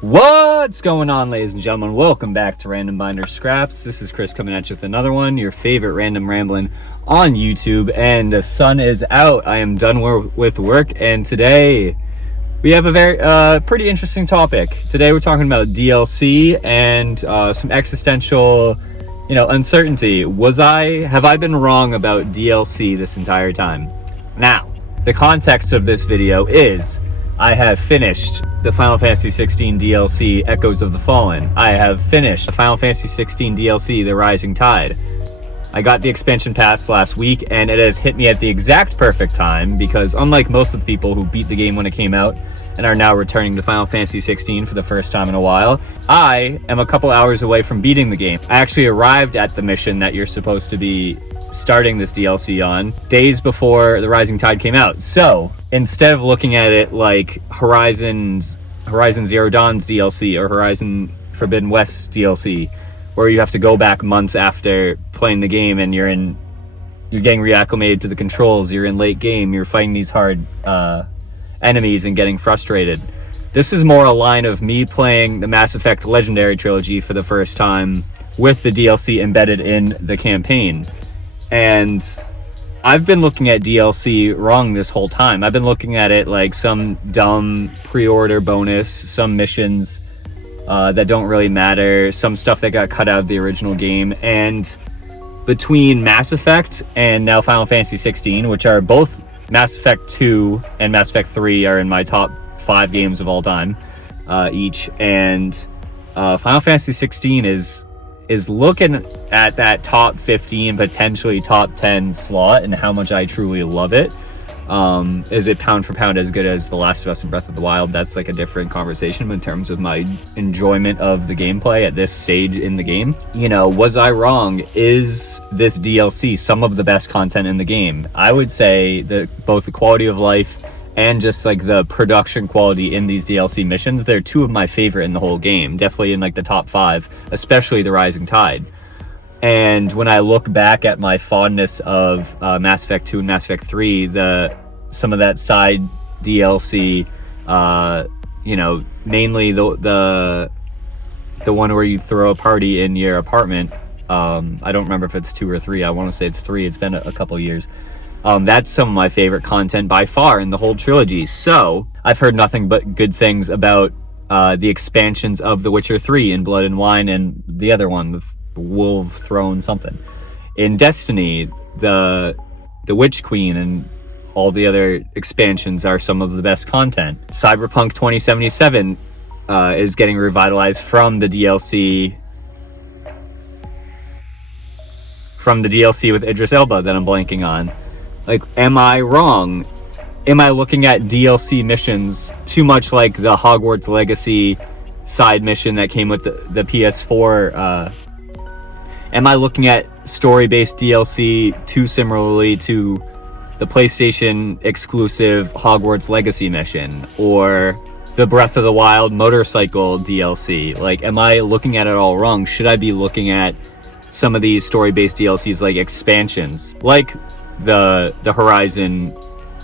What's going on, ladies and gentlemen? Welcome back to Random Binder Scraps. This is Chris coming at you with another one, your favorite random rambling on YouTube. And the sun is out. I am done with work, and today we have a very pretty interesting topic. Today we're talking about DLC and some existential, uncertainty. Have I been wrong about DLC this entire time? Now, the context of this video is I have finished the Final Fantasy 16 DLC, Echoes of the Fallen. I have finished the Final Fantasy 16 DLC, The Rising Tide. I got the expansion pass last week, and it has hit me at the exact perfect time, because unlike most of the people who beat the game when it came out and are now returning to Final Fantasy 16 for the first time in a while, I am a couple hours away from beating the game. I actually arrived at the mission that you're supposed to be starting this DLC on days before The Rising Tide came out. So instead of looking at it like Horizon Zero Dawn's DLC or Horizon Forbidden West's DLC, where you have to go back months after playing the game and you're getting reacclimated to the controls, you're in late game, you're fighting these hard enemies and getting frustrated. This is more a line of me playing the Mass Effect Legendary Trilogy for the first time with the DLC embedded in the campaign. And I've been looking at DLC wrong this whole time. I've been looking at it like some dumb pre-order bonus, some missions that don't really matter, some stuff that got cut out of the original game. And between Mass Effect and now Final Fantasy 16, which are both Mass Effect 2 and Mass Effect 3 are in my top 5 games of all time each. And Final Fantasy 16 is looking at that top 15, potentially top 10 slot, and how much I truly love it. Is it pound for pound as good as The Last of Us and Breath of the Wild? That's like a different conversation in terms of my enjoyment of the gameplay at this stage in the game. Was I wrong? Is this DLC some of the best content in the game? I would say that both the quality of life and just like the production quality in these DLC missions, they're two of my favorite in the whole game. Definitely in like the top 5, especially The Rising Tide. And when I look back at my fondness of Mass Effect 2 and Mass Effect 3, some of that side DLC, mainly the one where you throw a party in your apartment. I don't remember if it's 2 or 3. I want to say it's 3. It's been a couple years. That's some of my favorite content by far in the whole trilogy. So I've heard nothing but good things about the expansions of The Witcher 3 in Blood and Wine, and the other one, the Wolf Throne something. In Destiny, the Witch Queen and all the other expansions are some of the best content. Cyberpunk 2077 is getting revitalized from the DLC with Idris Elba that I'm blanking on. Like, am I wrong? Am I looking at DLC missions too much like the Hogwarts Legacy side mission that came with the PS4? Am I looking at story-based DLC too similarly to the PlayStation exclusive Hogwarts Legacy mission or the Breath of the Wild motorcycle DLC? Like, am I looking at it all wrong? Should I be looking at some of these story-based DLCs like expansions, like the Horizon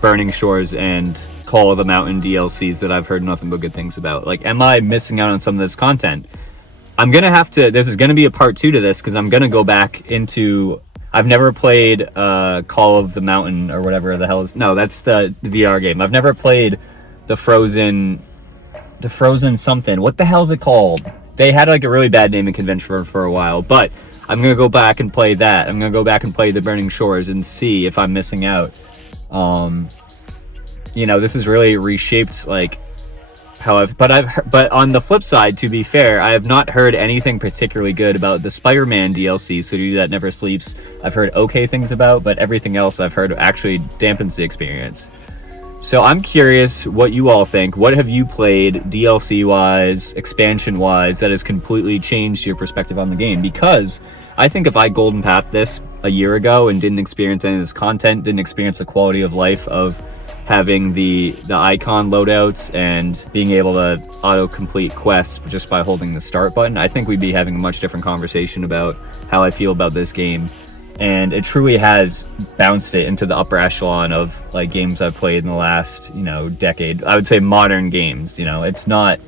Burning Shores and Call of the Mountain DLCs that I've heard nothing but good things about? Like, am I missing out on some of this content? I'm gonna have to, this is gonna be a part 2 to this, because I'm gonna go back into, I've never played Call of the Mountain or whatever the hell is, no, that's the VR game. I've never played the Frozen something. What the hell is it called? They had like a really bad naming convention for a while, but I'm gonna go back and play that. I'm gonna go back and play the Burning Shores and see if I'm missing out. This has really reshaped like how but on the flip side, to be fair, I have not heard anything particularly good about the Spider-Man DLC, So Do That Never Sleeps. I've heard okay things about, but everything else I've heard actually dampens the experience. So I'm curious what you all think. What have you played DLC-wise, expansion-wise, that has completely changed your perspective on the game? Because I think if I Golden Pathed this a year ago and didn't experience any of this content, didn't experience the quality of life of having the icon loadouts and being able to auto-complete quests just by holding the start button, I think we'd be having a much different conversation about how I feel about this game. And it truly has bounced it into the upper echelon of like games I've played in the last, decade. I would say modern games. It's not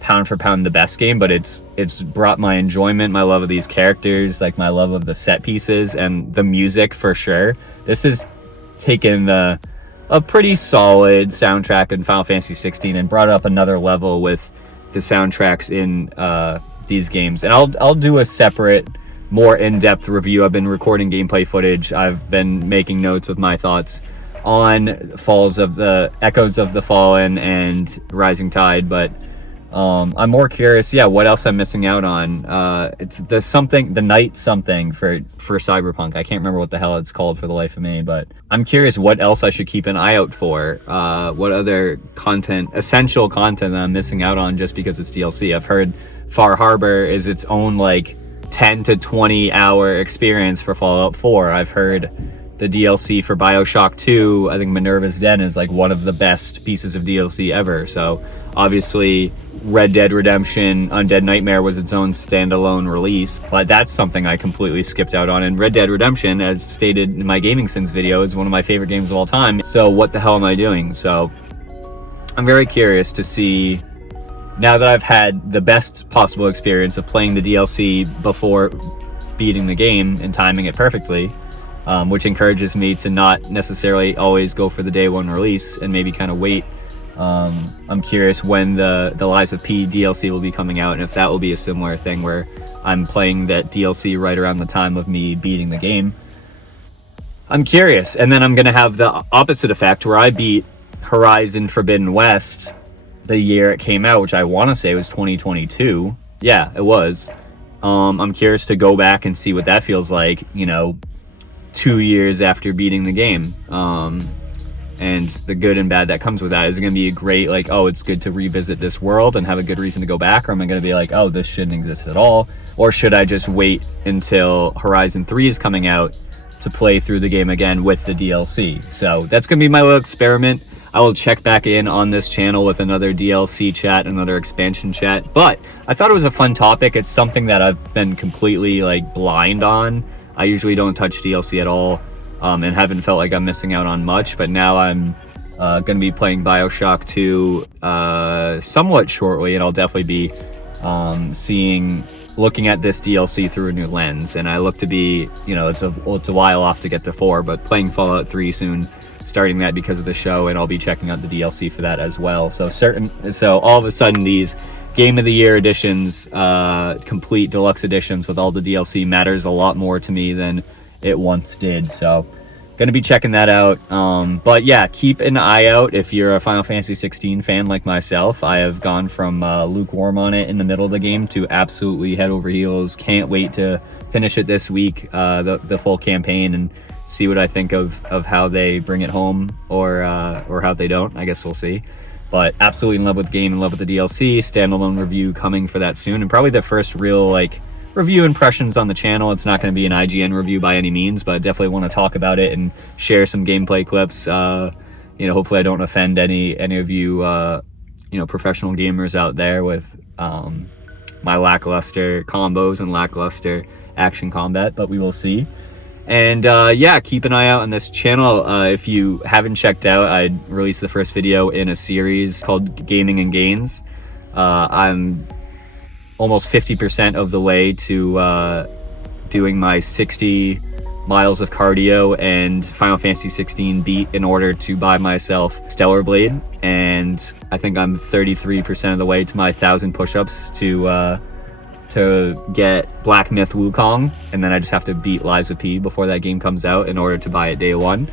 pound for pound the best game, but it's brought my enjoyment, my love of these characters, like my love of the set pieces and the music for sure. This has taken a pretty solid soundtrack in Final Fantasy 16 and brought it up another level with the soundtracks in these games. And I'll do a separate, more in-depth review. I've been recording gameplay footage. I've been making notes with my thoughts on Echoes of the Fallen and Rising Tide, but I'm more curious, what else I'm missing out on. It's the night something for Cyberpunk. I can't remember what the hell it's called for the life of me, but I'm curious what else I should keep an eye out for. What other essential content that I'm missing out on just because it's DLC. I've heard Far Harbor is its own like 10 to 20 hour experience for Fallout 4. I've heard the DLC for BioShock 2, I think Minerva's Den, is like one of the best pieces of DLC ever. So obviously Red Dead Redemption Undead Nightmare was its own standalone release, but that's something I completely skipped out on. And Red Dead Redemption, as stated in my Gaming Sins video, is one of my favorite games of all time. So what the hell am I doing? So I'm very curious to see, now that I've had the best possible experience of playing the DLC before beating the game and timing it perfectly, which encourages me to not necessarily always go for the day one release and maybe kind of wait. I'm curious when the Lies of P DLC will be coming out, and if that will be a similar thing where I'm playing that DLC right around the time of me beating the game. I'm curious. And then I'm going to have the opposite effect where I beat Horizon Forbidden West the year it came out, which I want to say was 2022. Yeah, it was. I'm curious to go back and see what that feels like, 2 years after beating the game, and the good and bad that comes with that. Is it going to be a great, like, oh, it's good to revisit this world and have a good reason to go back, or am I going to be like, oh, this shouldn't exist at all? Or should I just wait until Horizon 3 is coming out to play through the game again with the DLC? So that's going to be my little experiment. I will check back in on this channel with another DLC chat, another expansion chat, but I thought it was a fun topic. It's something that I've been completely like blind on. I usually don't touch DLC at all, and haven't felt like I'm missing out on much, but now I'm going to be playing BioShock 2 somewhat shortly, and I'll definitely be looking at this DLC through a new lens. And I look to be, it's a while off to get to 4, but playing Fallout 3 soon, starting that because of the show, and I'll be checking out the DLC for that as well. So all of a sudden these Game of the Year editions, complete deluxe editions with all the DLC, matters a lot more to me than it once did. So gonna be checking that out. But yeah, keep an eye out if you're a Final Fantasy 16 fan like myself. I have gone from lukewarm on it in the middle of the game to absolutely head over heels. Can't wait to finish it this week, the full campaign, and see what I think of how they bring it home, or how they don't. I guess we'll see. But absolutely in love with the game, in love with the DLC. Standalone review coming for that soon, and probably the first real review impressions on the channel. It's not going to be an IGN review by any means, but I definitely want to talk about it and share some gameplay clips. Hopefully I don't offend any of you professional gamers out there with my lackluster combos and lackluster action combat, but we will see. And keep an eye out on this channel. If you haven't checked out, I released the first video in a series called Gaming and Gains. I'm almost 50% of the way to doing my 60 miles of cardio and Final Fantasy 16 beat in order to buy myself Stellar Blade. And I think I'm 33% of the way to my 1,000 push-ups to get Black Myth Wukong, and then I just have to beat Lies of P before that game comes out in order to buy it day one.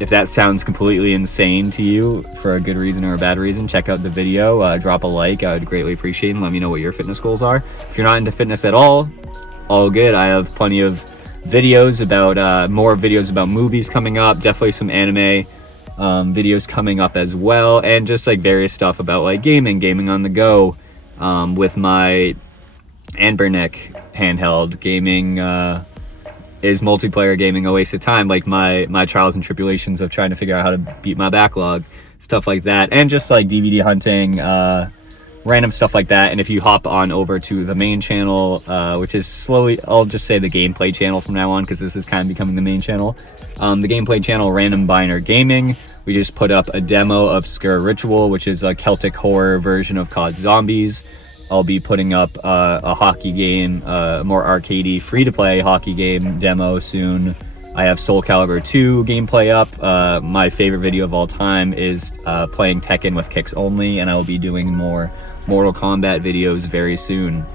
If that sounds completely insane to you for a good reason or a bad reason, check out the video, drop a like. I would greatly appreciate it, and let me know what your fitness goals are. If you're not into fitness at all good. I have plenty of videos about more videos about movies coming up, definitely some anime videos coming up as well, and just like various stuff about like gaming on the go, with my Anbernic handheld. Gaming is multiplayer gaming a waste of time, like my trials and tribulations of trying to figure out how to beat my backlog, stuff like that, and just like DVD hunting, random stuff like that. And if you hop on over to the main channel, which is slowly, I'll just say the gameplay channel from now on, because this is kind of becoming the main channel, the gameplay channel, Random Binder Gaming, We just put up a demo of Scare Ritual, which is a Celtic horror version of COD Zombies. I'll be putting up a hockey game, a more arcadey, free-to-play hockey game demo soon. I have Soul Calibur 2 gameplay up. My favorite video of all time is playing Tekken with kicks only, and I will be doing more Mortal Kombat videos very soon.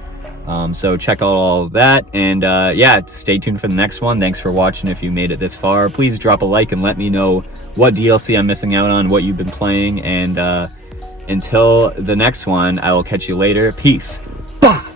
So check out all of that, and yeah, stay tuned for the next one. Thanks for watching. If you made it this far, please drop a like and let me know what DLC I'm missing out on, what you've been playing, and until the next one, I will catch you later. Peace. Bye.